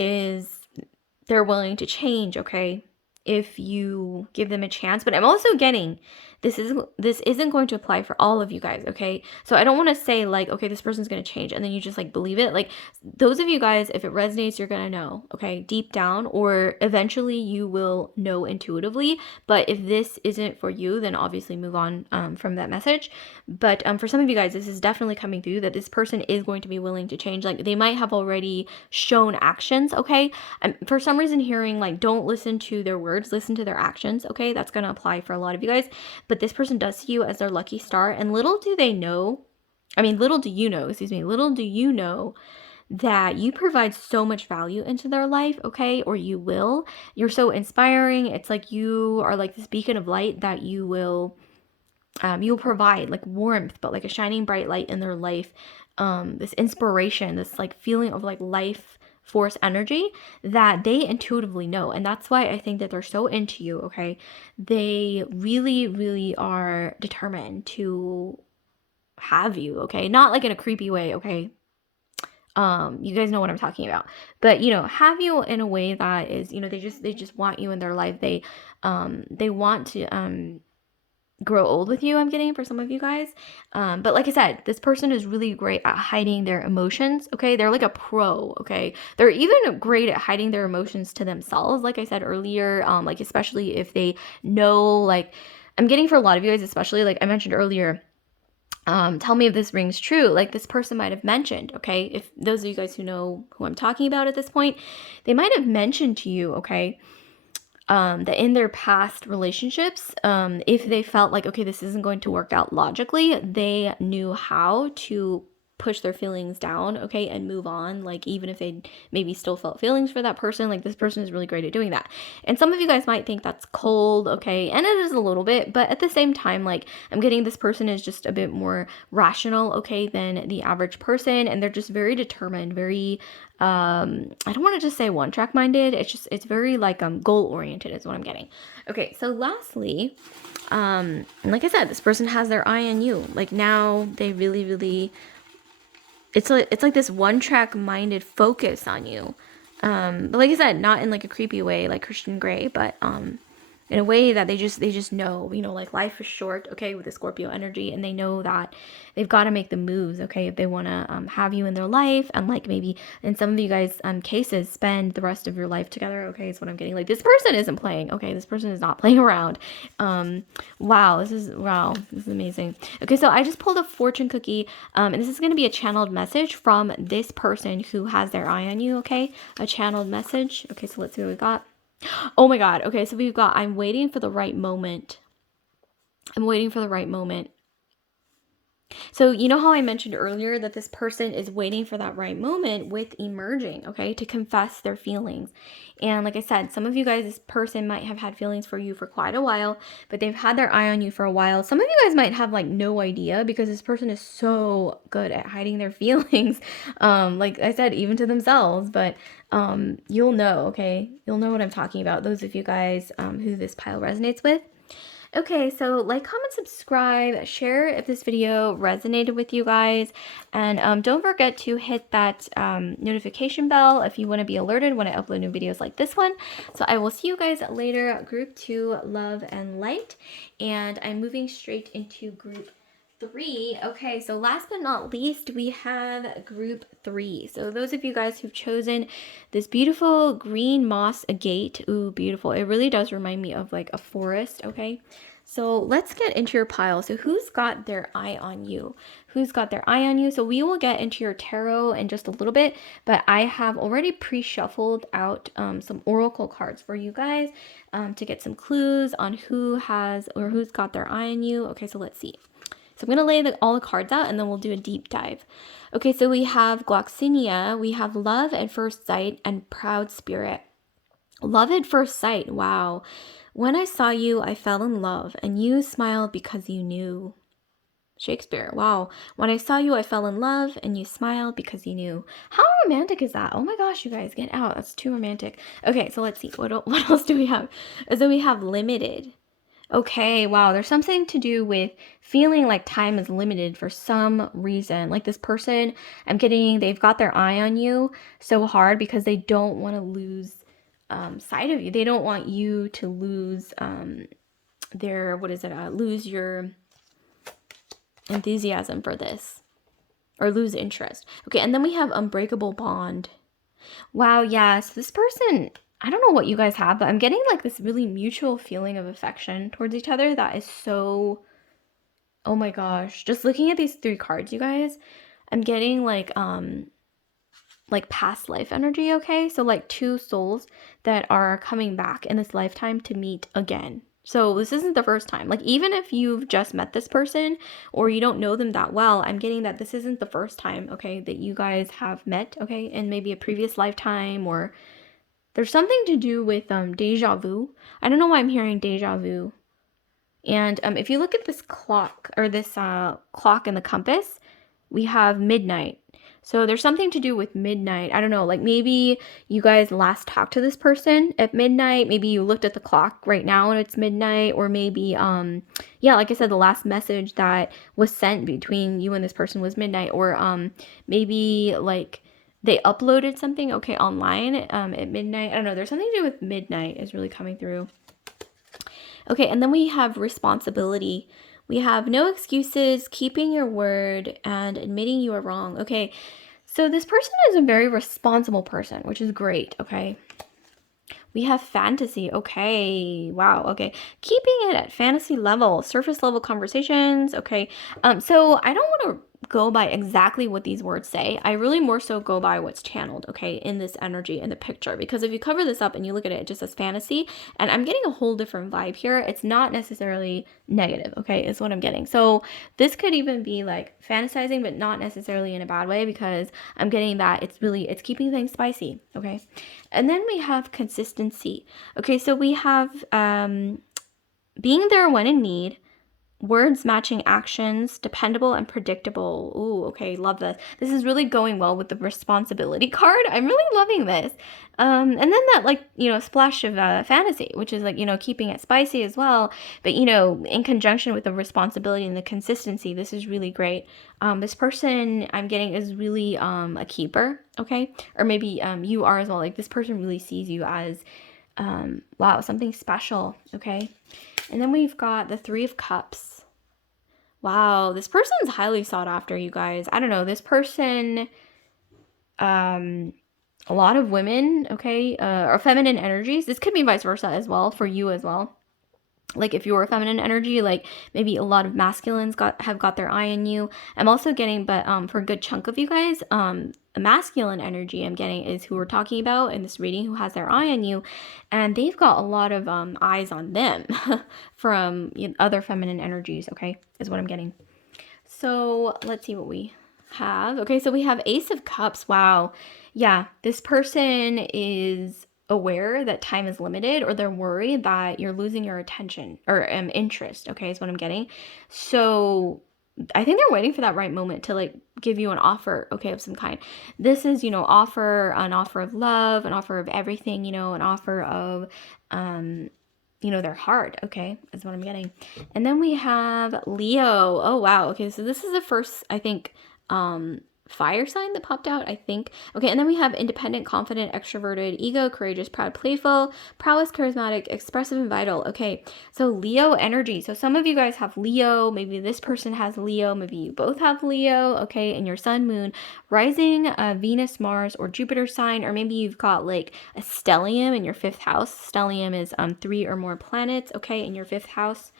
they're willing to change, okay? If you give them a chance. But I'm also getting this isn't going to apply for all of you guys, okay? So I don't want to say like, okay, this person's going to change and then you just like believe it. Like those of you guys, if it resonates, you're going to know, okay, deep down, or eventually you will know intuitively. But if this isn't for you, then obviously move on from that message. But for some of you guys, this is definitely coming through that this person is going to be willing to change. Like they might have already shown actions, okay? I'm for some reason hearing like, don't listen to their words, listen to their actions, okay? That's going to apply for a lot of you guys. But this person does see you as their lucky star, and little do they know, little do you know, little do you know that you provide so much value into their life, okay? Or you will. You're so inspiring. It's like you are like this beacon of light that you'll provide like warmth, but like a shining bright light in their life. This inspiration, this like feeling of like life force energy that they intuitively know. And that's why I think that they're so into you, okay? They really, really are determined to have you, okay? Not like in a creepy way, okay? You guys know what I'm talking about. But have you in a way that is, they just want you in their life. They want to grow old with you, I'm getting for some of you guys. But like I said, this person is really great at hiding their emotions, okay? They're like a pro, okay? They're even great at hiding their emotions to themselves, like I said earlier, like especially if they know, like I'm getting for a lot of you guys, especially like I mentioned earlier, tell me if this rings true, like this person might have mentioned, okay? If those of you guys who know who I'm talking about at this point, they might have mentioned to you, okay, that in their past relationships, if they felt like, okay, this isn't going to work out logically, they knew how to push their feelings down, okay, and move on. Like even if they maybe still felt feelings for that person, like this person is really great at doing that. And some of you guys might think that's cold, okay, and it is a little bit, but at the same time, like I'm getting this person is just a bit more rational, okay, than the average person, and they're just very determined, very I don't want to just say one track minded. It's very like goal oriented is what I'm getting. Okay, so lastly, like I said, this person has their eye on you. Like now they really, really, it's like this one track minded focus on you. But like I said, not in like a creepy way like Christian Grey, but in a way that they just know, like life is short, okay, with the Scorpio energy, and they know that they've got to make the moves, okay, if they want to have you in their life, and like maybe in some of you guys cases spend the rest of your life together, okay, is what I'm getting. Like this person isn't playing, okay, this person is not playing around. Wow, this is amazing. Okay, so I just pulled a fortune cookie, and this is going to be a channeled message from this person who has their eye on you, okay, a channeled message. Okay, so let's see what we got. Oh my God. Okay, so we've got, I'm waiting for the right moment. I'm waiting for the right moment. So you know how I mentioned earlier that this person is waiting for that right moment with emerging, okay, to confess their feelings. And like I said, some of you guys, this person might have had feelings for you for quite a while, but they've had their eye on you for a while. Some of you guys might have like no idea because this person is so good at hiding their feelings. Like I said, even to themselves, but you'll know, okay? You'll know what I'm talking about. Those of you guys who this pile resonates with. Okay, so like, comment, subscribe, share if this video resonated with you guys, and don't forget to hit that notification bell if you want to be alerted when I upload new videos like this one. So I will see you guys later, group 2, love and light, and I'm moving straight into group 3. Okay, so last but not least, we have group 3. So those of you guys who've chosen this beautiful green moss agate, ooh, beautiful. It really does remind me of like a forest, okay? So let's get into your pile. So who's got their eye on you? Who's got their eye on you? So we will get into your tarot in just a little bit, but I have already pre-shuffled out some oracle cards for you guys to get some clues on who has or who's got their eye on you. Okay, so let's see. So I'm going to lay all the cards out and then we'll do a deep dive. Okay, so we have Gloxinia, we have Love at First Sight, and Proud Spirit. Love at first sight, wow. When I saw you, I fell in love, and you smiled because you knew. Shakespeare, wow. When I saw you, I fell in love, and you smiled because you knew. How romantic is that? Oh my gosh, you guys, get out. That's too romantic. Okay, so let's see. What else do we have? So we have limited. Okay, wow, there's something to do with feeling like time is limited for some reason. Like this person, I'm getting, they've got their eye on you so hard because they don't want to lose sight of you. They don't want you to lose what is it, lose your enthusiasm for this, or lose interest. Okay, and then we have unbreakable bond. Wow, yeah, so this person, I don't know what you guys have, but I'm getting like this really mutual feeling of affection towards each other that is so, oh my gosh, just looking at these 3 cards, you guys, I'm getting like past life energy, okay? So like 2 souls that are coming back in this lifetime to meet again. So this isn't the first time. Like, even if you've just met this person or you don't know them that well, I'm getting that this isn't the first time, okay, that you guys have met, okay, in maybe a previous lifetime, or there's something to do with deja vu. I don't know why I'm hearing deja vu. And if you look at this clock, or this clock in the compass, we have midnight. So there's something to do with midnight. I don't know, like maybe you guys last talked to this person at midnight. Maybe you looked at the clock right now and it's midnight. Or maybe, yeah, like I said, the last message that was sent between you and this person was midnight. Or maybe like they uploaded something, okay, online at midnight. I don't know, there's something to do with midnight is really coming through. Okay, and then we have responsibility. We have no excuses, keeping your word, and admitting you are wrong. Okay, so this person is a very responsible person, which is great, okay? We have fantasy. Okay, wow, okay. Keeping it at fantasy level, surface level conversations, okay? So I don't want to go by exactly what these words say. I really more so go by what's channeled, okay, in this energy, in the picture. Because if you cover this up and you look at it just as fantasy, and I'm getting a whole different vibe here, it's not necessarily negative, okay, is what I'm getting. So this could even be like fantasizing, but not necessarily in a bad way, because I'm getting that it's keeping things spicy, okay? And then we have consistency. Okay, so we have being there when in need, words matching actions, dependable and predictable. Ooh, okay, love this. This is really going well with the responsibility card. I'm really loving this. And then that, like, splash of fantasy, which is like, keeping it spicy as well. But, in conjunction with the responsibility and the consistency, this is really great. This person I'm getting is really a keeper, okay? Or maybe you are as well. Like, this person really sees you as, wow, something special, okay? And then we've got the 3 of Cups. Wow, this person's highly sought after, you guys. I don't know, this person, a lot of women, okay, or feminine energies. This could be vice versa as well, for you as well. Like, if you're a feminine energy, like maybe a lot of masculines have got their eye on you. I'm also getting, but for a good chunk of you guys, a masculine energy I'm getting is who we're talking about in this reading, who has their eye on you, and they've got a lot of eyes on them from other feminine energies, okay, is what I'm getting. So let's see what we have. Okay, so we have Ace of Cups. Wow. Yeah, this person is aware that time is limited, or they're worried that you're losing your attention or interest, okay, is what I'm getting. So I think they're waiting for that right moment to like give you an offer, okay, of some kind. This is, an offer of love, an offer of everything, an offer of their heart, okay, is what I'm getting. And then we have Leo. Oh wow, okay, so this is the first, I think, fire sign that popped out, I think. Okay, and then we have independent, confident, extroverted, ego, courageous, proud, playful, prowess, charismatic, expressive, and vital. Okay, so Leo energy. So some of you guys have Leo, maybe this person has Leo, maybe you both have Leo, okay, in your sun, moon, rising, Venus, Mars, or Jupiter sign, or maybe you've got like a stellium in your 5th house. Stellium is 3 or more planets, okay, in your 5th house.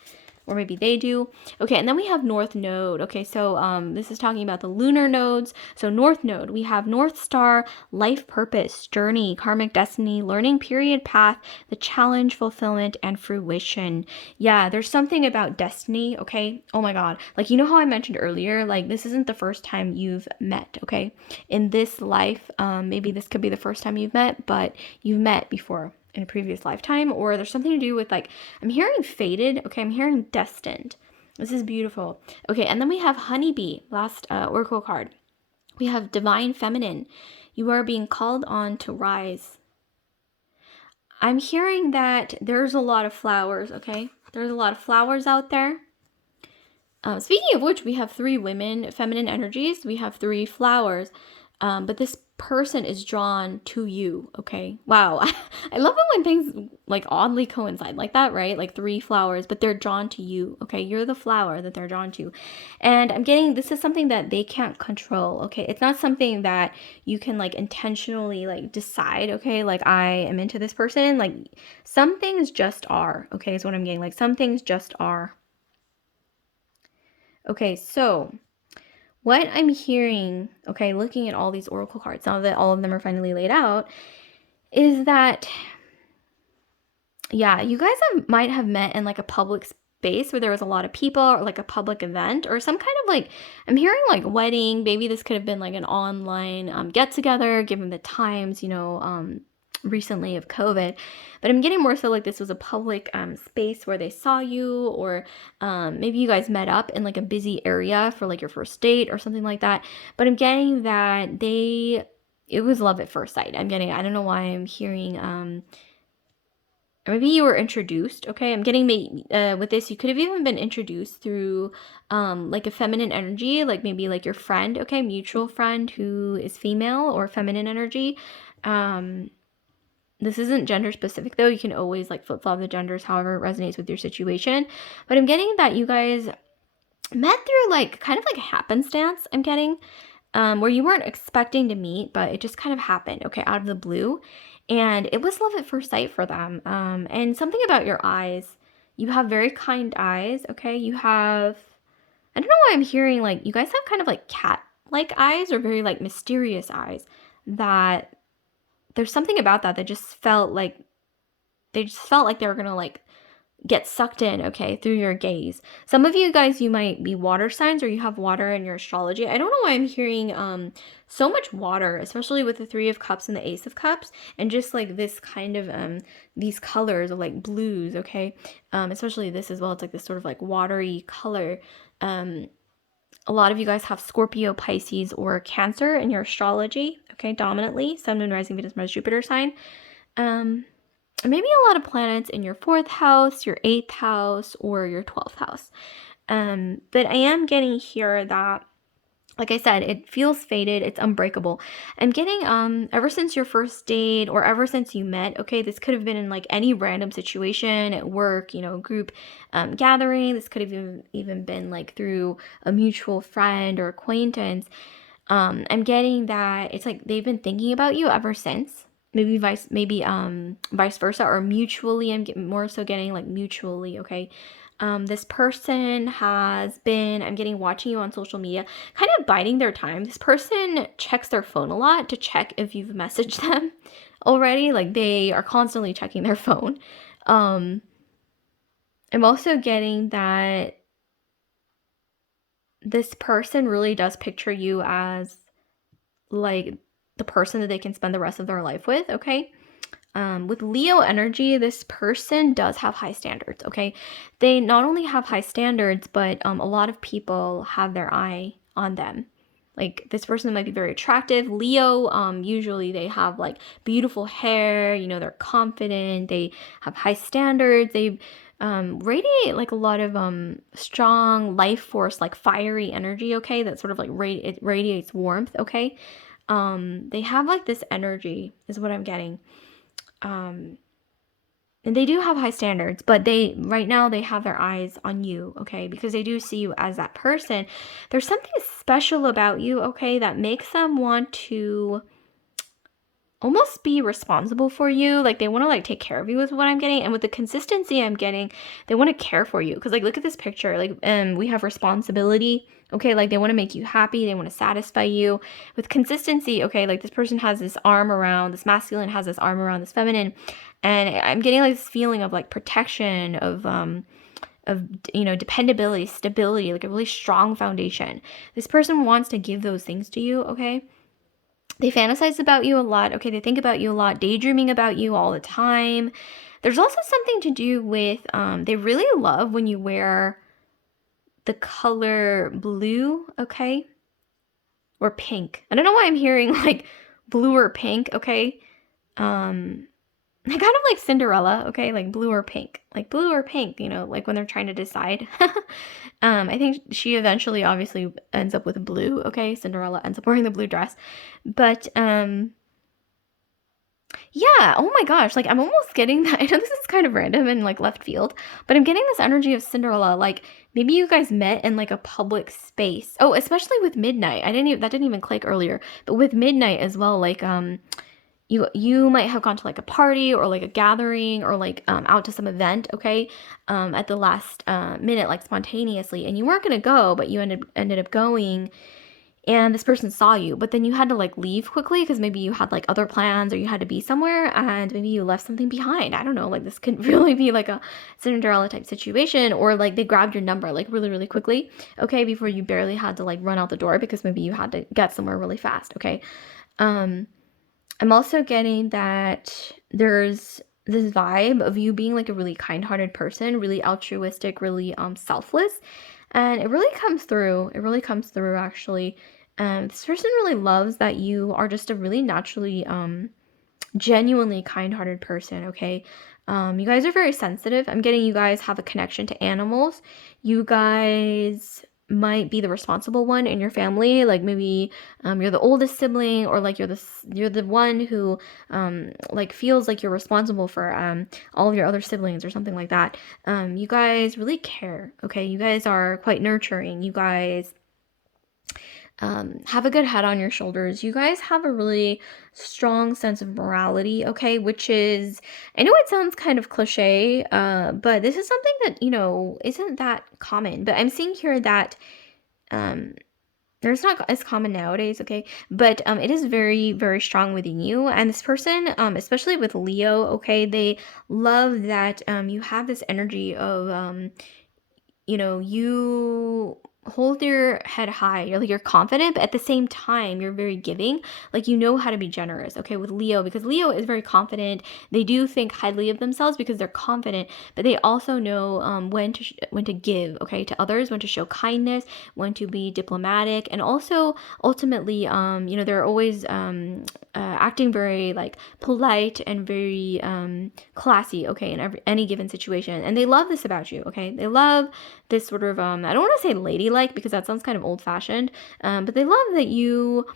Or maybe they do. Okay, and then we have North Node. Okay, so this is talking about the lunar nodes. So North Node, we have North Star, life purpose, journey, karmic destiny, learning period, path, the challenge, fulfillment, and fruition. Yeah, there's something about destiny, okay? Oh my God. Like, how I mentioned earlier, like, this isn't the first time you've met, okay? In this life, maybe this could be the first time you've met, but you've met before in a previous lifetime, or there's something to do with, like, I'm hearing fated, okay, I'm hearing destined. This is beautiful. Okay, and then we have honeybee, last oracle card. We have divine feminine. You are being called on to rise. I'm hearing that there's a lot of flowers, okay? There's a lot of flowers out there. Speaking of which, we have 3 women, feminine energies. We have 3 flowers. But this person is drawn to you, okay? Wow. I love it when things like oddly coincide like that, right? Like three flowers, but they're drawn to you, okay? You're the flower that they're drawn to. And I'm getting this is something that they can't control, okay? It's not something that you can like intentionally like decide, okay? Like I am into this person. Like some things just are, okay? Is what I'm getting. Like some things just are. Okay, so what I'm hearing, okay, looking at all these oracle cards, now that all of them are finally laid out, is that, yeah, you guys might have met in like a public space where there was a lot of people or like a public event or some kind of like, I'm hearing like wedding. Maybe this could have been like an online get together given the times, recently of COVID. But I'm getting more so like this was a public space where they saw you, or maybe you guys met up in like a busy area for like your first date or something like that. But I'm getting that it was love at first sight. I don't know why I'm hearing, or maybe you were introduced, okay? I'm getting with this, you could have even been introduced through like a feminine energy, like maybe like your friend, okay? Mutual friend who is female or feminine energy. This isn't gender specific though. You can always like flip flop the genders however it resonates with your situation. But I'm getting that you guys met through like kind of like a happenstance, I'm getting, where you weren't expecting to meet, but it just kind of happened, okay, out of the blue. And it was love at first sight for them. And something about your eyes, you have very kind eyes, okay? I don't know why I'm hearing like you guys have kind of like cat like eyes or very like mysterious eyes, that there's something about that just felt like they were gonna like get sucked in, okay, through your gaze. Some of you guys, you might be water signs or you have water in your astrology. I don't know why I'm hearing so much water, especially with the Three of Cups and the Ace of Cups, and just like this kind of these colors of like blues, okay? Especially this as well. It's like this sort of like watery color. A lot of you guys have Scorpio, Pisces, or Cancer in your astrology, okay, dominantly. Sun, Moon, Rising, Venus, Mars, Jupiter sign. Maybe a lot of planets in your 4th house, your 8th house, or your 12th house. But I am getting here that, like I said, it feels fated, it's unbreakable. I'm getting ever since your first date or ever since you met, okay, this could have been in like any random situation at work, group gathering. This could have even been like through a mutual friend or acquaintance. I'm getting that it's like they've been thinking about you ever since. Maybe vice versa, or mutually. I'm more so getting like mutually, okay? This person has been, I'm getting, watching you on social media, kind of biding their time. This person checks their phone a lot to check if you've messaged them already. Like they are constantly checking their phone. I'm also getting that this person really does picture you as like the person that they can spend the rest of their life with, okay? With Leo energy, this person does have high standards, okay? They not only have high standards, but a lot of people have their eye on them. Like this person might be very attractive. Leo, usually they have like beautiful hair, they're confident, they have high standards, they radiate like a lot of strong life force, like fiery energy, okay? That sort of like it radiates warmth, okay? They have like this energy is what I'm getting. And they do have high standards, but right now they have their eyes on you, okay? Because they do see you as that person. There's something special about you, okay, that makes them want to almost be responsible for you. Like they want to like take care of you is what I'm getting. And with the consistency I'm getting, they want to care for you. Because like look at this picture. Like we have responsibility. Okay, like they want to make you happy, they want to satisfy you. With consistency, okay, like this person has this masculine has this arm around this feminine. And I'm getting like this feeling of like protection, of dependability, stability, like a really strong foundation. This person wants to give those things to you, okay? They fantasize about you a lot, okay? They think about you a lot, daydreaming about you all the time. There's also something to do with, they really love when you wear the color blue, okay? Or pink. I don't know why I'm hearing like blue or pink, okay? kind of like Cinderella, okay, like blue or pink, you know, like when they're trying to decide. I think she eventually obviously ends up with blue, okay? Cinderella ends up wearing the blue dress. But yeah, oh my gosh, like I'm almost getting that. I know this is kind of random and like left field, but I'm getting this energy of Cinderella. Like maybe you guys met in like a public space. Oh, especially with Midnight. That didn't even click earlier, but with Midnight as well, like you might have gone to like a party or like a gathering or like out to some event, okay, at the last minute, like spontaneously, and you weren't gonna go, but you ended up going, and this person saw you, but then you had to like leave quickly because maybe you had like other plans or you had to be somewhere and maybe you left something behind. I don't know, like this could really be like a Cinderella type situation, or like they grabbed your number like really, really quickly, okay, before you barely had to like run out the door because maybe you had to get somewhere really fast, okay. Um, I'm also getting that there's this vibe of you being like a really kind-hearted person, really altruistic, really selfless, and it really comes through. It really comes through actually. This person really loves that you are just a really naturally genuinely kind-hearted person, okay? You guys are very sensitive. I'm getting you guys have a connection to animals. You guys might be the responsible one in your family, like maybe you're the oldest sibling, or like you're the one who like feels like you're responsible for all of your other siblings or something like that. You guys really care, okay? You guys are quite nurturing. You guys have a good head on your shoulders. You guys have a really strong sense of morality, okay? Which is, I know it sounds kind of cliche, but this is something that, you know, isn't that common. But I'm seeing here that um, there's not as common nowadays, okay? But it is very, very strong within you. And this person, especially with Leo, okay, they love that you have this energy of you know, you hold your head high. You're confident, but at the same time, you're very giving. Like you know how to be generous, okay, with Leo, because Leo is very confident. They do think highly of themselves because they're confident, but they also know when to give, okay, to others, when to show kindness, when to be diplomatic, and also ultimately, you know, they're always acting very like polite and very classy, okay, in any given situation. And they love this about you, okay? They love this sort of I don't want to say ladylike because that sounds kind of old fashioned, but they love that you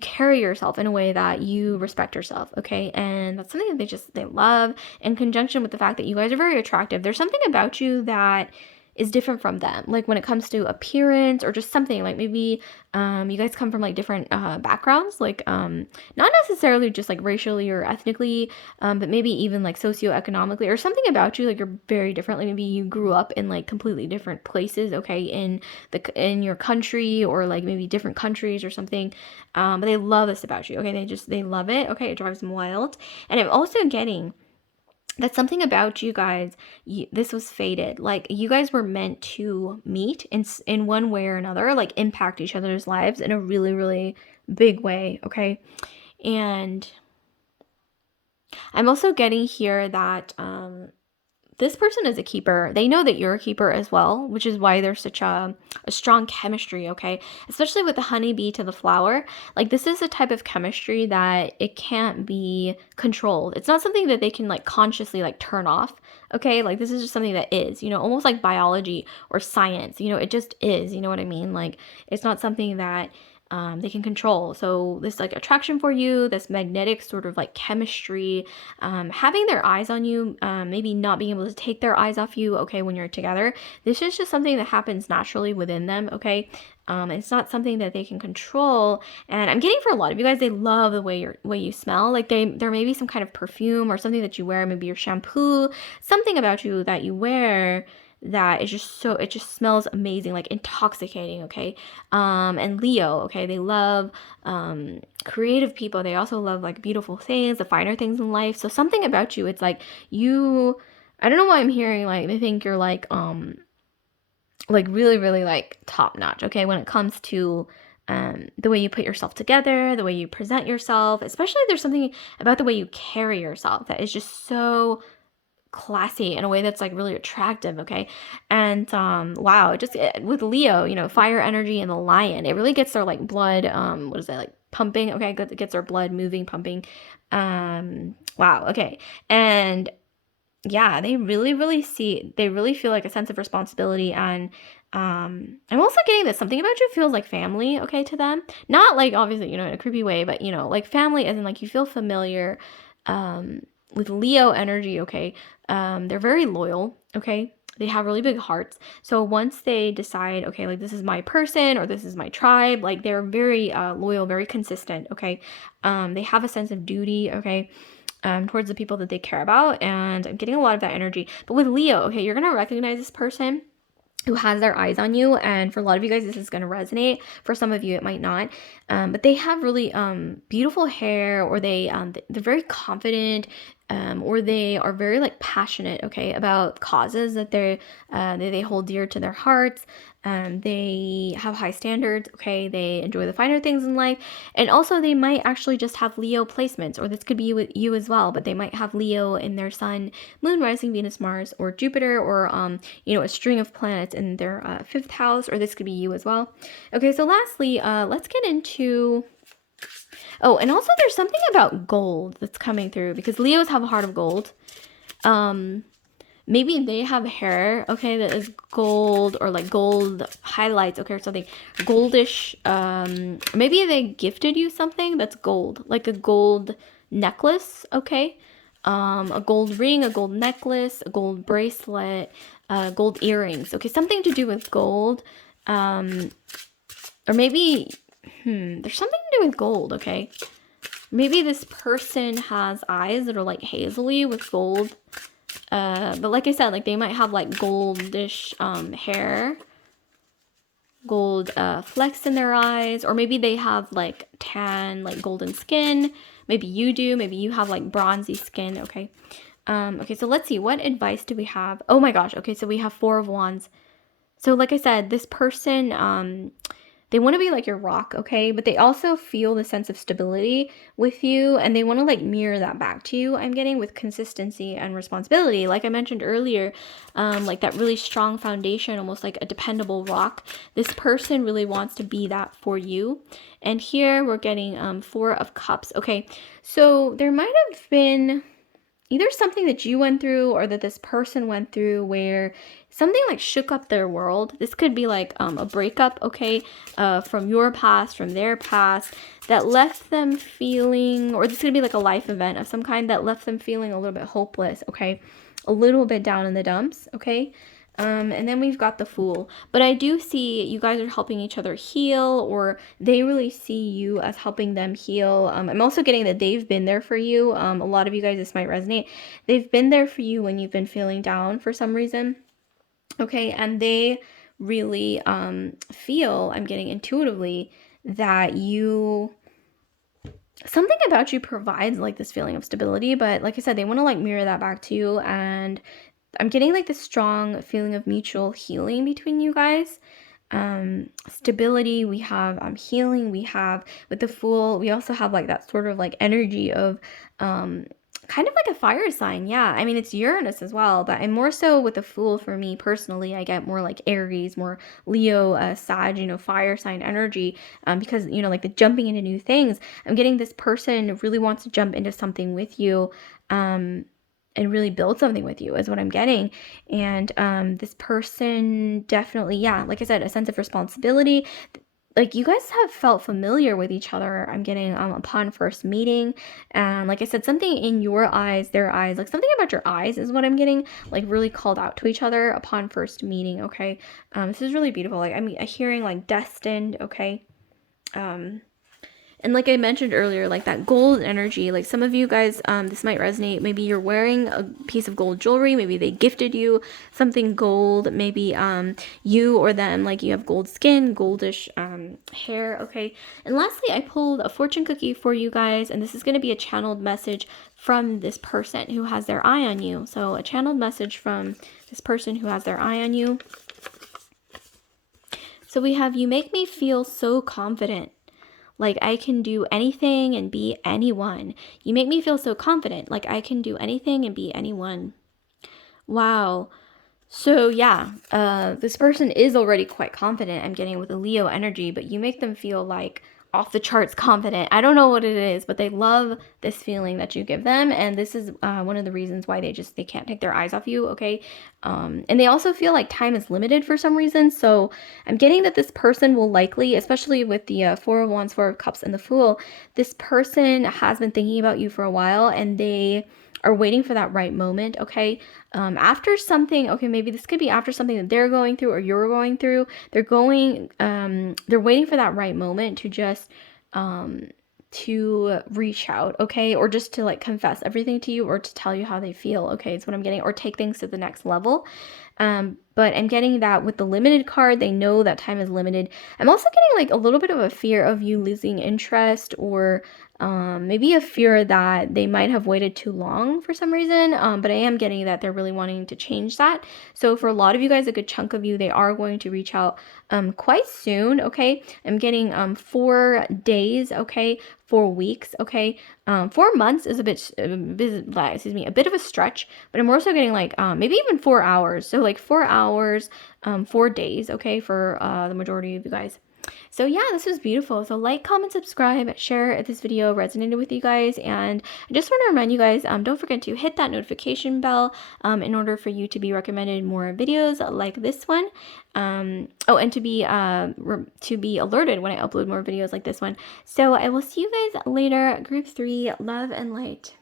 carry yourself in a way that you respect yourself, okay? And that's something that they love, in conjunction with the fact that you guys are very attractive. There's something about you that is different from them, like when it comes to appearance or just something, like maybe you guys come from like different backgrounds, like not necessarily just like racially or ethnically, but maybe even like socioeconomically, or something about you, like you're very different. Like maybe you grew up in like completely different places, okay, in your country, or like maybe different countries or something. But they love this about you, okay? They love it, okay? It drives them wild. And I'm also getting that's something about you guys. This was fated. Like you guys were meant to meet in one way or another, like impact each other's lives in a really, really big way, okay? And I'm also getting here that this person is a keeper. They know that you're a keeper as well, which is why there's such a strong chemistry, okay? Especially with the honeybee to the flower. Like this is a type of chemistry that it can't be controlled. It's not something that they can like consciously like turn off, okay? Like this is just something that is, you know, almost like biology or science, you know, it just is, you know what I mean? Like it's not something that they can control. So this like attraction for you, this magnetic sort of like chemistry, having their eyes on you, maybe not being able to take their eyes off you, okay, when you're together. This is just something that happens naturally within them, okay? It's not something that they can control. And I'm getting for a lot of you guys, they love the way you smell. Like there may be some kind of perfume or something that you wear, maybe your shampoo, something about you that you wear that is just so, it just smells amazing, like intoxicating, okay? And Leo, okay, they love creative people. They also love like beautiful things, the finer things in life. So something about you, it's like you, I don't know why I'm hearing like they think you're like really, really like top notch, okay, when it comes to the way you put yourself together, the way you present yourself. Especially there's something about the way you carry yourself that is just so classy in a way that's like really attractive, okay? And wow, just with Leo, you know, fire energy and the lion, it really gets their like blood, what is that, like pumping. Okay, gets our blood moving, pumping. Wow. Okay. And yeah, they really feel like a sense of responsibility. And I'm also getting that something about you feels like family, okay, to them. Not like obviously, in a creepy way, but like family as in like you feel familiar. um with Leo energy, okay. They're very loyal, okay. They have really big hearts. So once they decide, okay, like this is my person or this is my tribe, like they're very loyal, very consistent, okay. They have a sense of duty, okay, towards the people that they care about. And I'm getting a lot of that energy. But with Leo, okay, you're going to recognize this person who has their eyes on you. And for a lot of you guys, this is going to resonate. For some of you, it might not. But they have really beautiful hair, or they're very confident, or they are very like passionate, okay, about causes that they hold dear to their hearts. They have high standards, okay. They enjoy the finer things in life. And also they might actually just have Leo placements, or this could be you as well, but they might have Leo in their sun, moon, rising, Venus, Mars, or Jupiter, or a string of planets in their fifth house, or this could be you as well. Okay, so lastly, let's get into... Oh, and also there's something about gold that's coming through, because Leos have a heart of gold. Maybe they have hair, okay, that is gold, or like gold highlights, okay, or something goldish. Maybe they gifted you something that's gold, like a gold necklace, okay. A gold ring, a gold necklace, a gold bracelet, gold earrings, okay, something to do with gold. Or maybe, there's something to do with gold, okay. Maybe this person has eyes that are like hazily with gold. But like I said, like they might have like goldish hair, gold flecks in their eyes, or maybe they have like tan, like golden skin. Maybe you do. Maybe you have like bronzy skin. Okay. Okay. So let's see. What advice do we have? Oh my gosh. Okay. So we have 4 of Wands. So like I said, this person, they want to be like your rock, okay? But they also feel the sense of stability with you, and they want to like mirror that back to you. I'm getting with consistency and responsibility. Like I mentioned earlier, like that really strong foundation, almost like a dependable rock. This person really wants to be that for you. And here we're getting 4 of Cups. Okay, so there might have been either something that you went through or that this person went through where something like shook up their world. This could be like a breakup, okay, from your past, from their past, that left them feeling, or this could be like a life event of some kind that left them feeling a little bit hopeless, okay, a little bit down in the dumps, okay. And then we've got the Fool. But I do see you guys are helping each other heal, or they really see you as helping them heal. I'm also getting that they've been there for you. A lot of you guys, this might resonate. They've been there for you when you've been feeling down for some reason. Okay, and they really feel, I'm getting intuitively, that something about you provides like this feeling of stability. But like I said, they want to like mirror that back to you. And I'm getting like this strong feeling of mutual healing between you guys. Stability, we have healing, we have with the Fool, we also have like that sort of like energy of kind of like a fire sign. Yeah, I mean it's Uranus as well, but I'm more so with the Fool. For me personally, I get more like Aries, more Leo, Sag, fire sign energy, because like the jumping into new things. I'm getting this person really wants to jump into something with you, and really build something with you is what I'm getting. And this person definitely, yeah, like I said, a sense of responsibility. Like you guys have felt familiar with each other, I'm getting, upon first meeting. And like I said, something in your eyes, their eyes, like something about your eyes is what I'm getting, like really called out to each other upon first meeting, okay. This is really beautiful. Like I'm hearing like destined, okay. And like I mentioned earlier, like that gold energy, like some of you guys, this might resonate. Maybe you're wearing a piece of gold jewelry. Maybe they gifted you something gold. Maybe you or them, like you have gold skin, goldish hair. Okay. And lastly, I pulled a fortune cookie for you guys. And this is going to be a channeled message from this person who has their eye on you. So a channeled message from this person who has their eye on you. So we have, you make me feel so confident. Like I can do anything and be anyone. You make me feel so confident. Like I can do anything and be anyone. Wow. So yeah, this person is already quite confident, I'm getting, with a Leo energy, but you make them feel like off the charts confident. I don't know what it is, but they love this feeling that you give them, and this is one of the reasons why they can't take their eyes off you. Okay, and they also feel like time is limited for some reason. So I'm getting that this person will likely, especially with the Four of Wands, Four of Cups, and the Fool, this person has been thinking about you for a while, and they are waiting for that right moment. Okay, after something, okay, maybe this could be after something that they're going through or you're going through. They're waiting for that right moment to just to reach out, okay, or just to like confess everything to you, or to tell you how they feel. Okay, is what I'm getting, or take things to the next level. But I'm getting that with the limited card, they know that time is limited. I'm also getting like a little bit of a fear of you losing interest, or maybe a fear that they might have waited too long for some reason. But I am getting that they're really wanting to change that. So for a lot of you guys, a good chunk of you, they are going to reach out quite soon. Okay, I'm getting 4 days. Okay, 4 weeks. Okay, 4 months is a bit a bit of a stretch, but I'm also getting like maybe even 4 hours. So like 4 hours, 4 days. Okay, for the majority of you guys. So yeah, this was beautiful. So like, comment, subscribe, share if this video resonated with you guys. And I just want to remind you guys, don't forget to hit that notification bell in order for you to be recommended more videos like this one. Oh, and to be alerted when I upload more videos like this one. So I will see you guys later. Group 3, love and light.